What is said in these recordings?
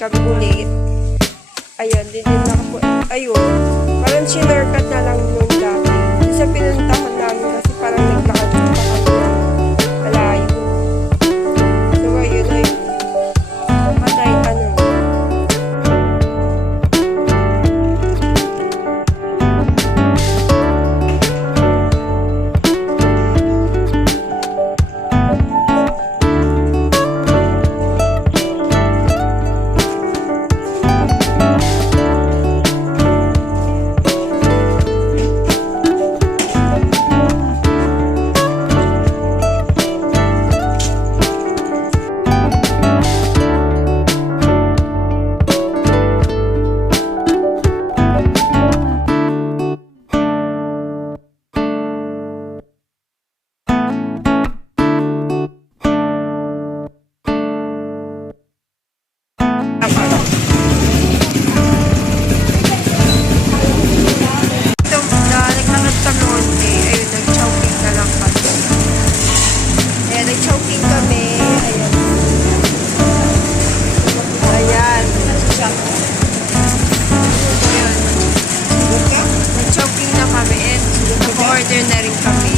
kami ulit. Ayan, din ayun. Parang sinurkat na lang nung dati. Doon sa pinuntahan namin kasi parang naglakad pa kami ng malayo. So, ayun, patay, order na rin kami.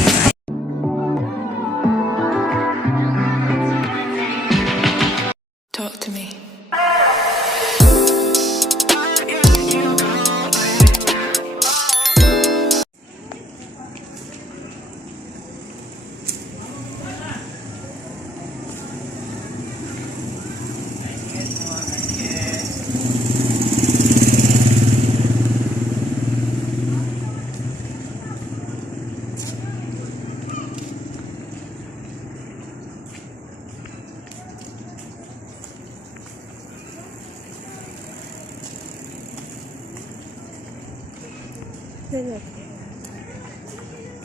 Talk to me.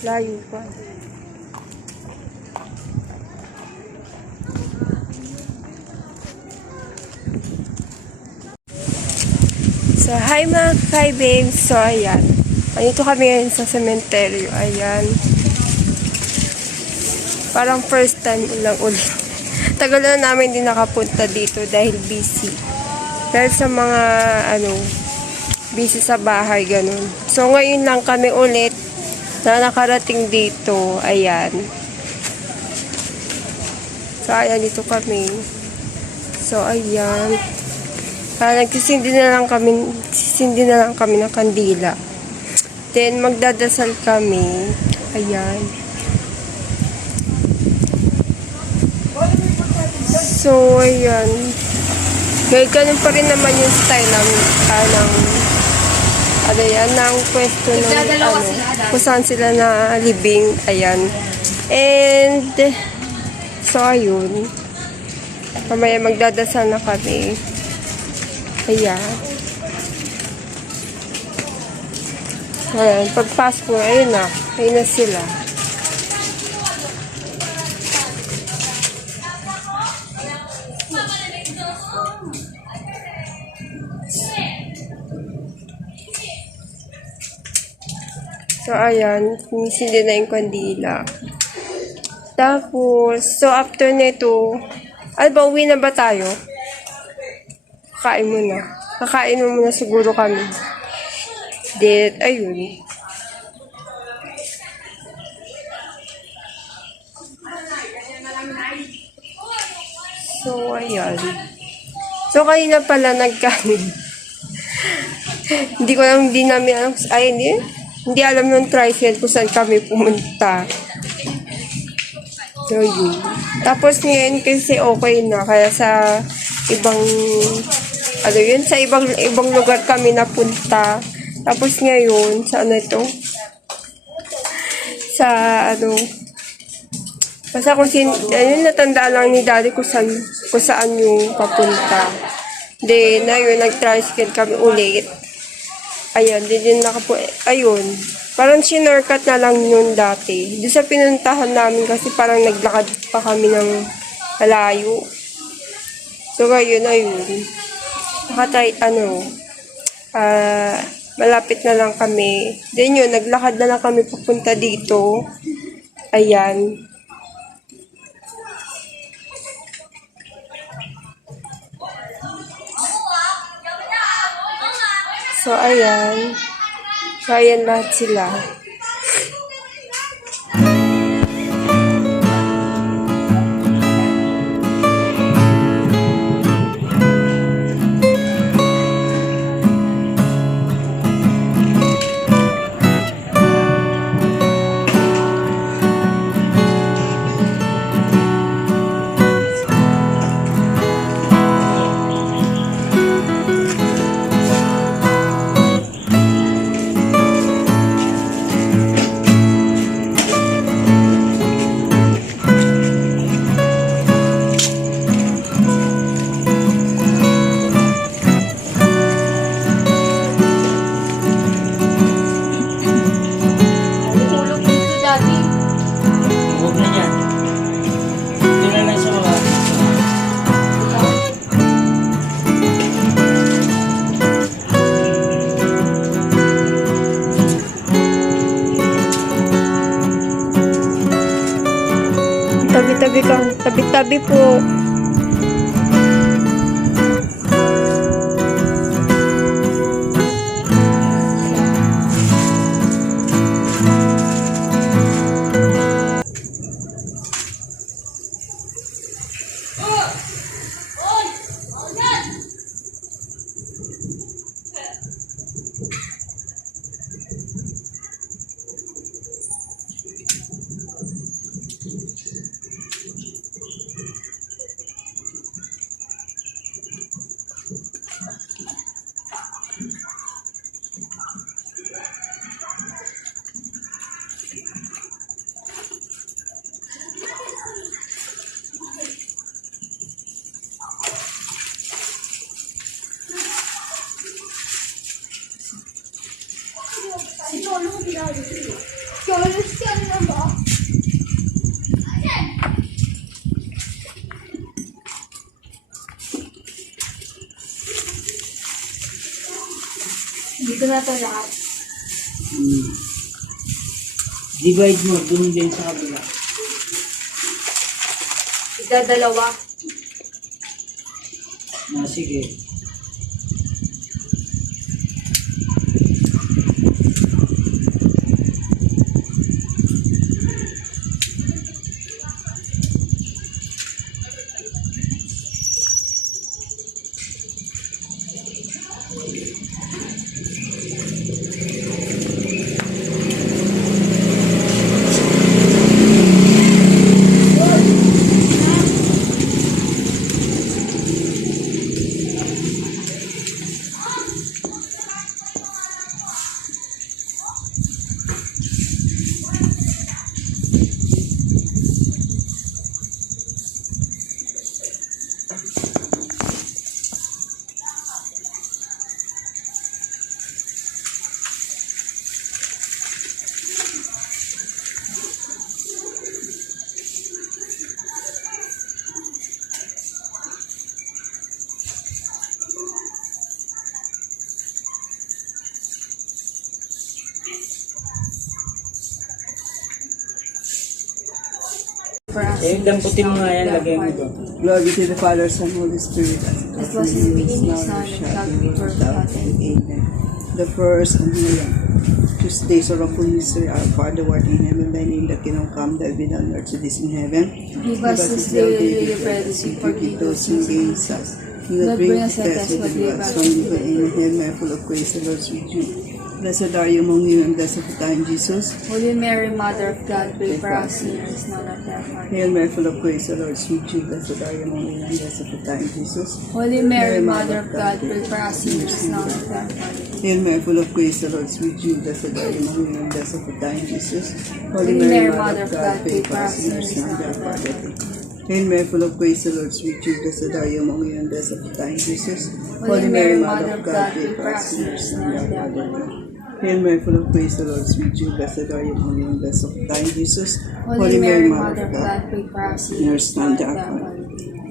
Layo pa. So, hi mga ka-babes. So, ayan. Andito kami ngayon sa sementeryo. Ayan. Parang first time lang ulit. Tagal na namin din nakapunta dito dahil busy. Dahil sa mga, busy sa bahay, ganun. So, ngayon lang kami ulit na nakarating dito. Ayan. So, ayan, dito kami. So, ayan. Nagsisindi na lang kami ng kandila. Then, magdadasal kami. Ayan. So, ayan. Ngayon, ganun pa rin naman yung style ng pwesto ng kung saan sila na living. Ayan. And, so, ayun. Mamaya magdadasal na kami. Ayan. Ayan. Pagpasok mo, ayun na. Ayun na sila. So, ayan. Sinisindi na yung kandila. Tapos, so, after nito, uwi na ba tayo? Kakain muna. Kakain mo muna siguro kami. Then, ayun. So, ayan. So, kanina pala nagkanin. Hindi ko alam, hindi namin alam. Ay, hindi alam ng tricycle kung saan kami pumunta. So, yun. Tapos ngayon kasi okay na. Kaya sa ibang, sa ibang lugar kami napunta. Tapos ngayon, sa basta natandaan lang ni daddy kung saan yung papunta. Then, ayun, nag-tricycle kami ulit. Ayan, ayun. Parang sinurkat na lang yun dati. Doon sa pinuntahan namin kasi parang naglakad pa kami ng malayo. So, ayun. Malapit na lang kami. Then yun, naglakad na lang kami papunta dito. Ayan. So, ayan. So, ayan lahat sila. Huwag na yan. Ito na lang sa baba. Tabi-tabi lang. Tabi-tabi po. Dito na to lahat. Divide mo, dun din sa kabila. Idadalawa. Sige. For us. Eh, damputin mo nga yan, lagay mo doon. Glory to the Father, Son, Holy Spirit, as It was in the beginning, now, and shall be forever. Amen. The first and the Tuesday, sorrowful mystery, our Father, who art in heaven, thy name, thy kingdom come, thy will be done on earth as it is in heaven. Give us this day our daily bread, as we forgive those who sin against us. Do not bring us into test, but deliver us from evil. Amen. Hail Mary, full of grace, the Lord is with you. Blessed are you among women, and blessed is the fruit of thy womb, Jesus. Holy Mary, Mother of God, pray for us sinners, now and at our hour. Hail Mary, full of grace, the Lord is with you. Blessed are you among women, and blessed is the fruit of thy womb, Jesus. Holy Mary, Mother of God, pray for us sinners, now and at our hour. Hail Mary, full of grace, the Lord is with you. Blessed are you among women, and blessed is the fruit of thy womb, Jesus. Holy Mary, Mother of God, pray for us sinners, now and at our hour. Hail Mary, full of grace, the Lord is with you. Blessed are you among women, and blessed is the fruit of thy womb, Jesus. Holy Mary, Mother of God, pray for us sinners, now and at our hour. Hail Mary, full of grace, the Lord is with you. Blessed are you among women, and blessed is the fruit of thy womb, Jesus. Holy Mary, Mother of God, pray for us sinners, now and at our hour.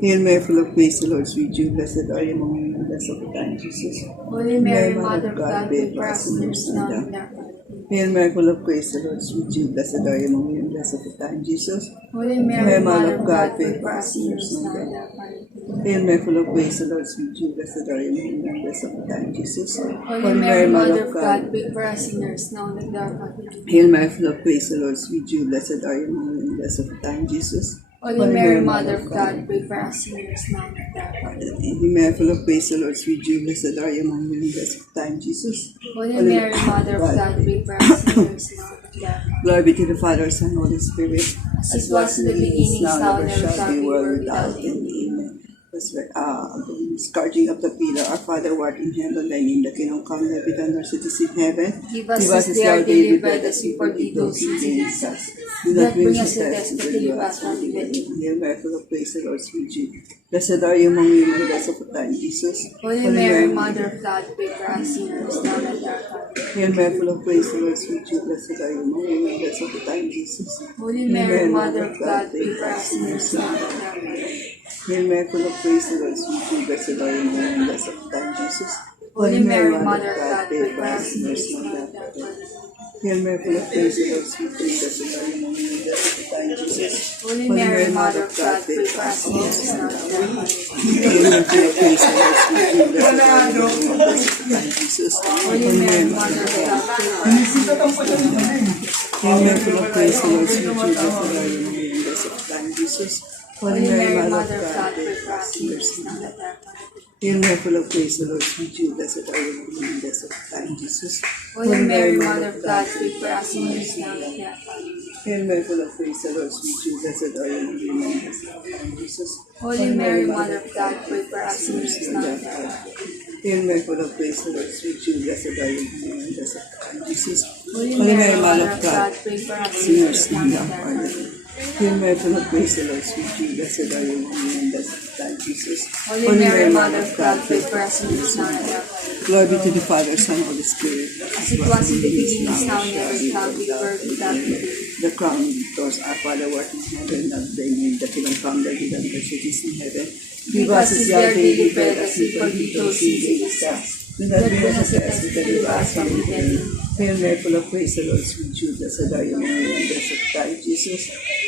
Hail Mary, full of grace, the Lord is with you. Blessed are you among women, and blessed is the fruit of thy womb, Jesus. Holy Mary, Mother of God, pray for us sinners, now and at our hour. Hail Mary, full of grace, the Lord is with you. Blessed are you among women, blessed of the time, Jesus. Holy Mary, Mother of God, pray for us sinners now and at our hour of death. Hail Mary, full of grace, the Lord is with you. Blessed are you among women, blessed of the time, Jesus. Holy Mary, Mother of God, pray for us sinners now and at our hour of death. Hail Mary, full of grace, the Lord is with you. Blessed are you among women, blessed of the time, Jesus. Holy Mary, Mother of God, pray for us sinners now and at our hour of death. Hail Mary, full of grace, the Lord is with you. Blessed are you among women, blessed of the time, Jesus. Holy Mary, Mother of God, pray for us sinners now and at our hour of death. Glory be to the Father, Son, and Holy Spirit, As it was in the beginning, is now, and never ever shall be, world without end. Amen. The scourging of the pillar, our Father who art in heaven, thy name, the kingdom come, thy will be done, earth as it is in heaven. Give us this day our daily bread, as we forgive those who sin against us. Do not bring us to test, but deliver us from evil. Hail Mary, full of grace, the Lord is with you. Blessed are you among women, blessed of the time, Jesus. Holy Mary, Mother of God, pray for us sinners now and at our hour of death. Hail Mary, full of grace, the Lord is with you. Blessed are you among women, blessed of the time, Jesus. Holy Mary, Mother of God, pray for us sinners now and at our hour of death. Hail Mary, full of grace, the Lord is with you. Blessed are you among women, blessed of the time, Jesus. Holy Mary, Mother of God, pray for us sinners now and at our hour of death. Hail Mary, full of grace, the Lord is with you. Blessed are you among women, blessed of the time, Jesus. Holy Mary, Mother of God, pray for us sinners now and at our hour of death. Hail Mary, full of grace, the Lord is with you. Blessed are you among women, blessed of the time, Jesus. Holy Mary, Mother of God, pray for us sinners now and at our hour of death. Hail Mary, full of grace, the Lord is with you. Blessed are you among women, blessed of the time, Jesus. Holy Mary, Mother of God, pray for us sinners now and at our hour of death. Hail Mary, full of grace, the Lord is with you. Blessed are you among women, blessed of the time, Jesus. Holy Mary, Mother of God, pray for us sinners now and at our hour of death. Hail Mary, full of grace, the Lord is with you. Blessed are you among women, blessed of the time, Jesus. Holy Mary, Mother of God, pray for us sinners now and at our hour of death. Hail Mary, full of grace, the Lord is with you. Blessed are you among women, blessed of the time, Jesus. Holy Mary, Mother of God, pray for us sinners now and at our hour of death. Hail Mary, full of grace, the Lord is with you. Blessed are you among women, blessed of the time, Jesus. Holy Mary, Mother of God, pray for us sinners now and at our hour of death. Glory be to the Father, Son, and Holy Spirit. As it was in the beginning, is now, and ever shall be, world without end. The crown of victors, our Father who art in heaven, not thy name, the kingdom come, thy will be done, earth as it is in heaven. Give us this day our daily bread, as we forgive those who sin against us. Do not bring us to test, but deliver us from evil. Hail Mary, full of grace, the Lord is with you. Blessed are you among women, blessed of the time, Jesus.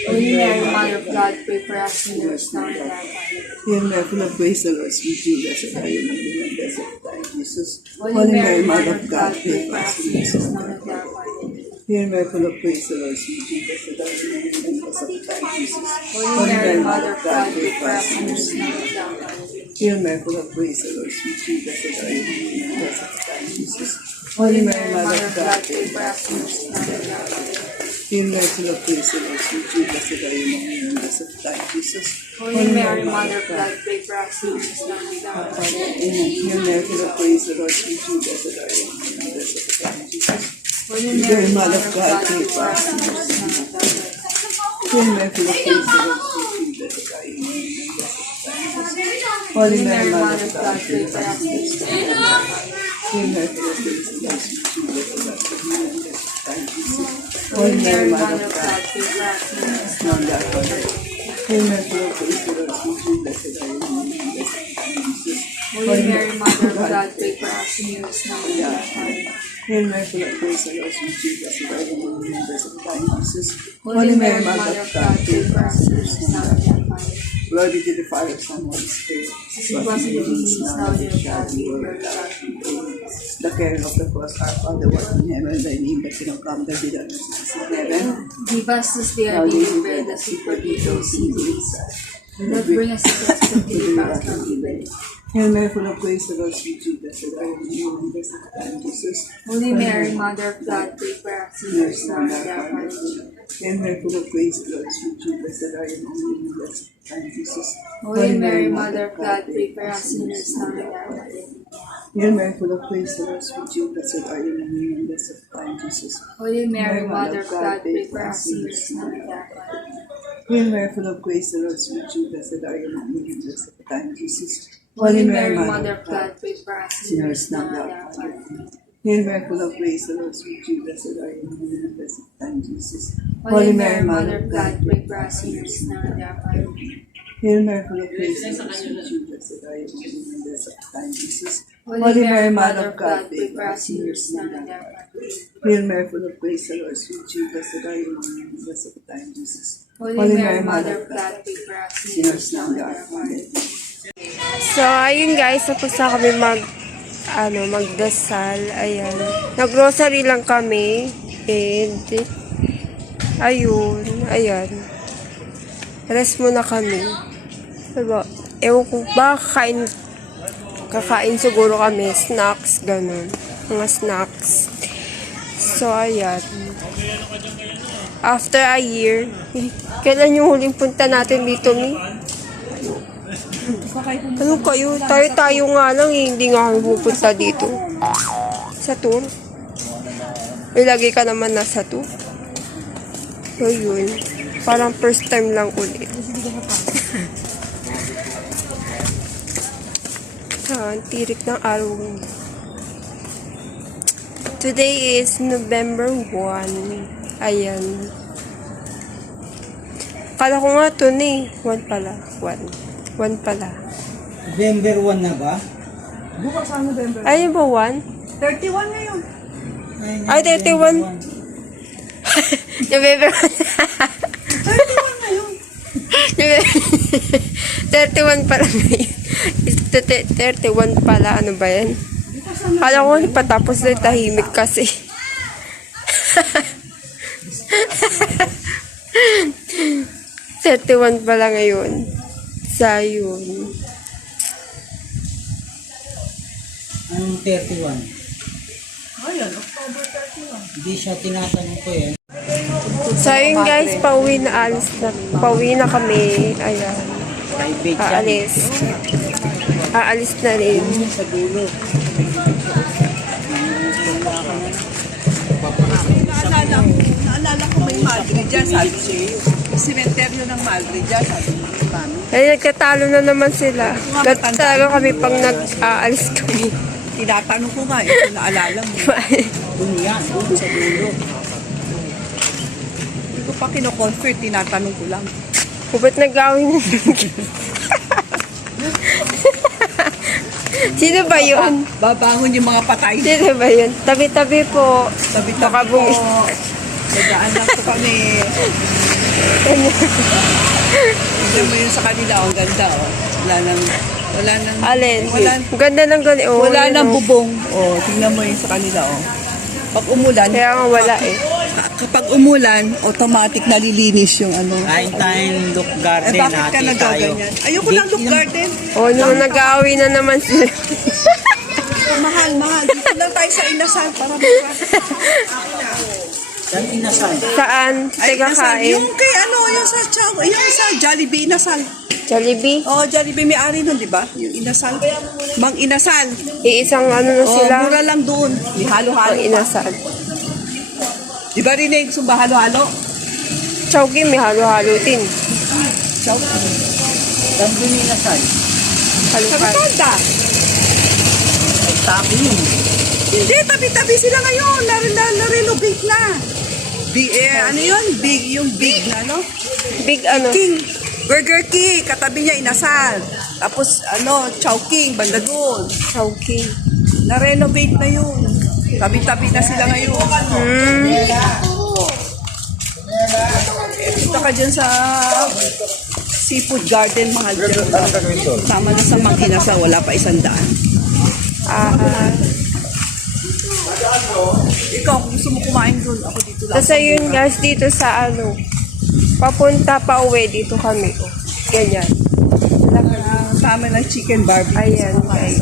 Holy Mary, Mother of God, pray for us sinners now and at our hour of death. Hail Mary, full of grace, the Lord is with you. Blessed are you among women, blessed of the time, Jesus. Holy Mary, Mother of God, pray for us sinners now and at our hour of death. Hail Mary, full of grace, the Lord is with you. Blessed are you among women, blessed of the time, Jesus. Holy Mary, Mother of God, pray for us sinners now and at our hour of death. Hail Mary, full of grace, the Lord is with you. Blessed are you among women, blessed of the time, Jesus. Holy Mary, Mother of God, pray for us sinners now and at our hour of death. Hail Mary, full of grace, the Lord is with you. Blessed are you among women, blessed of the time, Jesus. Holy Mary, Mother of God, pray for us sinners now and at our hour of death. Amen. Hail Mary, full of grace, the Lord is with you. Blessed are you among women, blessed of the time, Jesus. Holy Mary, Mother of God, pray for us sinners now and at our hour of death. Hail Mary, full of grace, the Lord is with you. Blessed are you among women, blessed of the time, Jesus. Holy Mary, Mother of God, pray for us sinners now and at our hour of death. Hail Mary, full of grace, the Lord is with you. Blessed are you among women, blessed of the time, Jesus. Holy Mary, Mother of God, pray for us sinners now and at our hour of death. Hail Mary, full of grace, the Lord is with you. Blessed are you among women, blessed of the time, Jesus. Holy Mary, Mother of God, pray for us sinners now and at our hour of death. Hail Mary, full of grace, the Lord is with you. Blessed are you among women, blessed of the time, Jesus. Holy Mary, Mother of God, pray for us sinners now and at our hour of death. Glory be to the Father, Son, and Holy Spirit. As it was in the beginning, is now, and ever shall be, world without end. The caring of the cross, our Father, who art in heaven, thy name, the kingdom come, thy will be done as it is in heaven. Give us this day our daily bread, as we forgive those who sin against us. Do not bring us to test, but deliver us from evil. Hail Mary, full of grace, the Lord is with you. Blessed are you among women, blessed of the time, Jesus. Holy Mary, Mother of God, pray for us sinners now and at our hour of death. Hail Mary, full of grace, the Lord is with you. Blessed are you among women, blessed of the time, Jesus. Holy Mary, Mother of God, pray for us sinners now and at our hour of death. Hail Mary, full of grace, the Lord is with you. Blessed are you among women, blessed of the time, Jesus. Holy Mary, Mother of God, pray for us sinners now and at our hour of death. Hail Mary, full of grace, the Lord is with you. Blessed are you among women, blessed of the time, Jesus. Holy Mary, Mother of God, pray for us sinners now and at our hour of death. Hail Mary, full of grace, the Lord is with you. Blessed are you among women, blessed of the time, Jesus. Holy Mary, Mother of God, pray for us sinners now and at our hour of death. Hail Mary, full of grace, the Lord is with you. Blessed are you among women, blessed of the time, Jesus. Holy Mary, Mother of God, pray for us sinners now and at our hour. Hail Mary, full of grace, the Lord is with you. Blessed are you among women, blessed the time, Jesus. Holy Mary, Mother of God, pray for us Sinners now and at our hour. So, ayun guys, tapos na kami magdasal. Ayan. Nag-grocery lang kami. And, ayun. Ayan. Rest muna kami. Diba? Ewan ko, baka kakain siguro kami. Snacks, ganun. Mga snacks. So, ayan. After a year, kailan yung huling punta natin dito, Mi? Ano kayo? Tayo nga lang eh. Hindi nga kami pupunta dito. Sa tour. Ilagay ka naman na sa tour. So yun. Parang first time lang ulit. Ang tirik ng araw. Today is November 1. Ayan. Kala ko nga ito na eh. 1 pala. 1 pala. November 1 na ba? Bukas ang November. Ayun ba 1? 31 ngayon. Ay, 31. November 31 ngayon. 31 pala ngayon. 31 pala. Ano ba yan? Kala ko patapos na tahimik kasi. Thirty-one pala ngayon. Sayun. Anong 31? Ayan, October 31. Hindi siya tinatanong ko yan. So yun guys, pauwi na kami. Ayan. Private yan. Aalis na rin. Sa dulo. Naalala ko may Madrid dyan, sabi ko sa'yo. May sementeryo ng Madrid dyan, sabi ko mami. Ay, nagkatalo na naman sila. Talaga kami pang nag-aalis kami. Tinatanong ko nga, kung naalala mo. Doon yan, doon sa dulo. Hindi ko pa kino-confirm, tinatanong ko lang. Ba't nag-awin na? Sino ba yun? Babangon yung mga patay. Sino ba yun? Tabi-tabi po. Tabi-tabi Nakabungis. po. Nadaan lang po kami. Tignan mo yun sa kanila, ang ganda. Oh. Wala nang, Alin? wala, Ganda ng gani. Oh, wala yun, nang oh. bubong. Oh, tignan mo yun sa kanila. Oh. Pag umulan, Kaya nga wala eh. kapag umulan, automatic nalilinis yung ano. Kain tayong look garden Bakit ka natin tayo. nagaganyan? Ayoko lang look garden. Oh, no, nag-aaway na naman sila. Mahal. Dito lang tayo sa inasal para mura. Saan inasal? Saan? Ay, Teka inasal. kain. Yung kay ano, yung sa Chow, yung sa Jollibee inasal. Jollibee? Oh, Jollibee may-ari nun, di ba? Yung inasal. Mang inasal. Iisang ano na Oh, sila. mura lang doon. May halo-halo. Ang inasal. Di ba rin yung sumba halo-halo? Chowking may halo-halo din. Chow. Saan doon inasal? Sa Halo-halo. Rotonda. Ay, tapo yun. Hindi, tabi-tabi sila ngayon. Na-renovate na. Ano yun? Yung big na, no? Big ano? King. Burger King. Katabi niya inasal. Tapos, Chowking. Banda doon. Chowking. Na-renovate na yun. Tabi-tabi na sila ngayon. Dito ka dyan sa Seafood Garden, mahal dyan. Tama na sa Mang-Inasal, wala pa 100. Ikaw, kung gusto mo kumain doon, ako dito lang. Tapos ayun guys, dito sa papunta pa uwi, dito kami. Ganyan. Tama ng chicken barbecue. Ayan guys.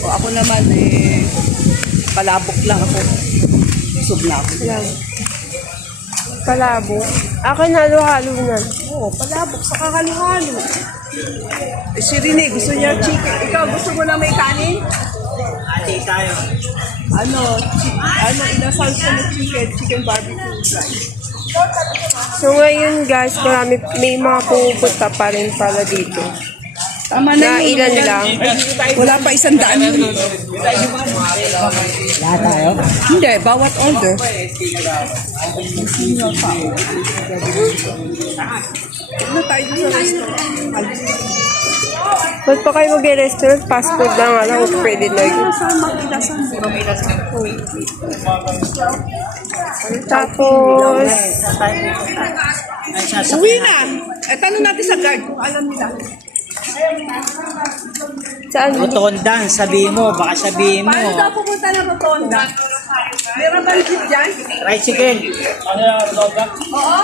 O ako naman, palabok lang ako. Busog na ako. Yan. Palabo. Akin halo-halo na. Oo, palabok sa kakalo-halo. Si Rene, gusto niya chicken. Ikaw, gusto mo na may kanin? Ate tayo. Inasal sa chicken barbecue rice. So ngayon guys, may mga pumupunta pa rin pala dito. Tama Na na yun. ilan lang. Wala pa 100 yun. Lahat tayo? Hindi, bawat order. Ano tayo sa restaurant? Ba't pa kayo mag-restaurant? Fast food na nga lang. Pwede na yun. Tapos, Uwi na! Tanong natin sa guard kung alam nila. saan? Rotonda, sabihin mo, baka sabihin mo. Paano daw pupunta ng Rotonda? Meron ba jeep dyan? Tricycle. Oo.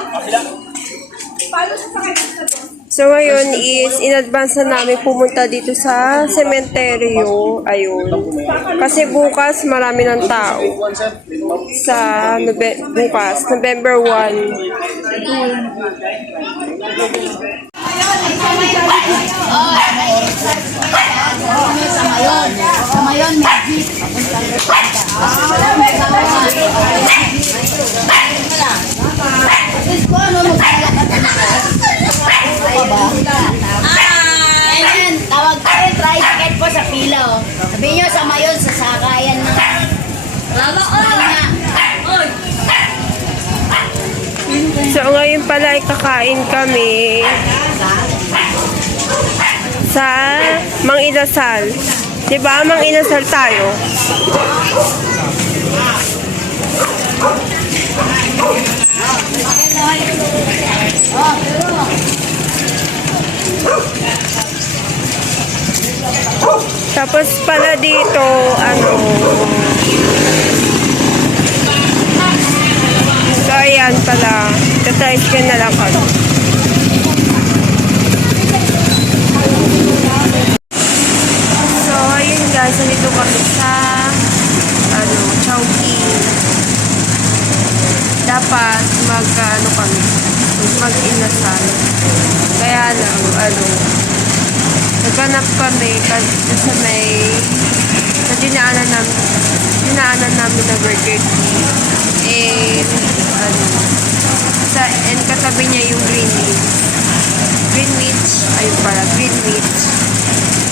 Paano sa sakay na doon? So ngayon is in advance na namin pumunta dito sa sementeryo. Ayun. Kasi bukas marami ng tao. Sa bukas, November 1. Sa mayon, may jeep. Papunta rin sa ko, ano, maglalakad na ako. Ba? Ayan, tawag ka rin, tricycle po sa pila, oh. Sabihin nyo, sa mayon, sa sakayan ng... Lalo, So ngayon pala ay kakain kami sa Mang Inasal. Diba? Mang Inasal tayo. Tapos pala dito, so ayan pala, tatry na lang kami. So ayun guys, nandito kami sa Chowking. Dapat kami, mag-inasal. Kaya lang, naghanap kami kasi sa dinaanan namin na Burger King. And katabi niya yung Greenwich. Ayun pala, Greenwich.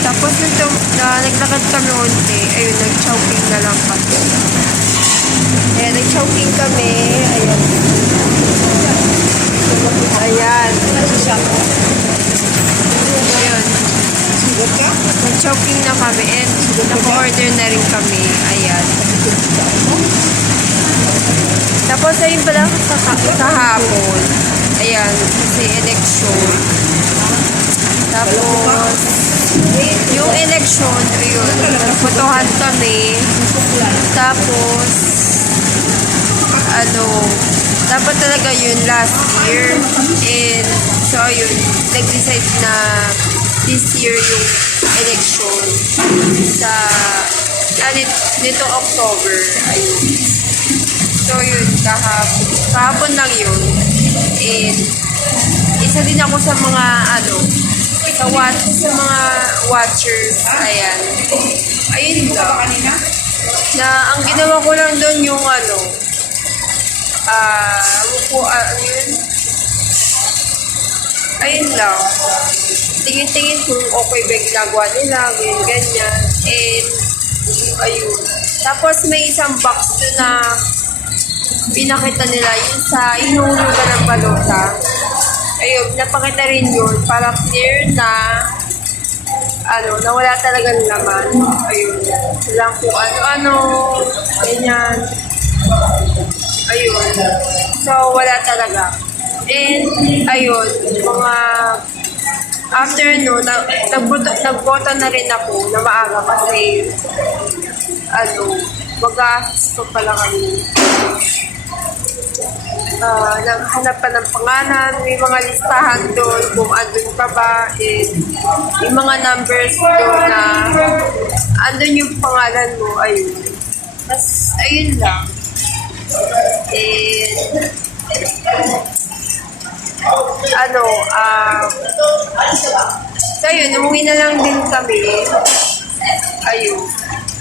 Tapos naglakad kami unti. Ayun, nag-chowking na lang kami. Ayan, nag-chowking kami. Ayan. Ayan. Ayun. Nag-chowking na kami and naka-order na rin kami. Ayan. Tapos ayun pala kahapon. Ayan, kasi election. Tapos yung election, ayun, nagpotohan kami. Tapos dapat talaga yun last year. And so ayun, nag-decide na this year yung election sa nito October. Ayun. So yun, kahapon lang yun. And isa din ako sa mga sa mga watchers. Ayan. Ayun lang. Na ang ginawa ko lang doon yung yun. Ayun lang. Tingin-tingin kung okay ba yung ginagawa nila, ganyan. And ayun. Tapos may isang box doon na pinakita nila yun sa inuulugan ng balota. Ayun, napakita rin yun para clear na na wala talagang laman. Ayun. Walang kung ano-ano, ganyan. Ayun. So, wala talaga. And, ayun, mga after nagboto na rin ako na maaga kasi mag-assist ko pala kami. Naghanap pa ng pangalan, may mga listahan doon kung andun pa ba, and yung mga numbers doon na andun yung pangalan mo, ayun. Tapos, ayun lang. And, so yun, umuwi na lang din kami. Ayun.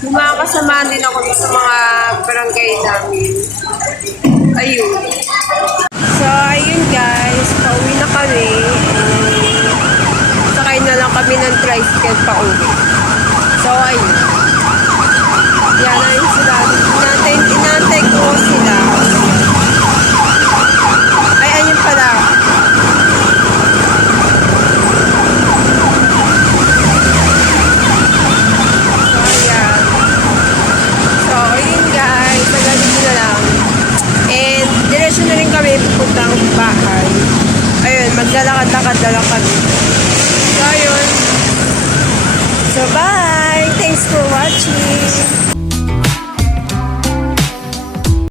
Yung mga kasama din ako sa mga barangay namin. Ayun. So, ayun guys. Pauwi na kami. Sakay na lang kami ng tricycle pa uwi. So, ayun. Yan na yung sila. Inantay ko sila. Ay, ayun pala. Naglalakad-lakad na lang kami. So, ayun. So, bye! Thanks for watching!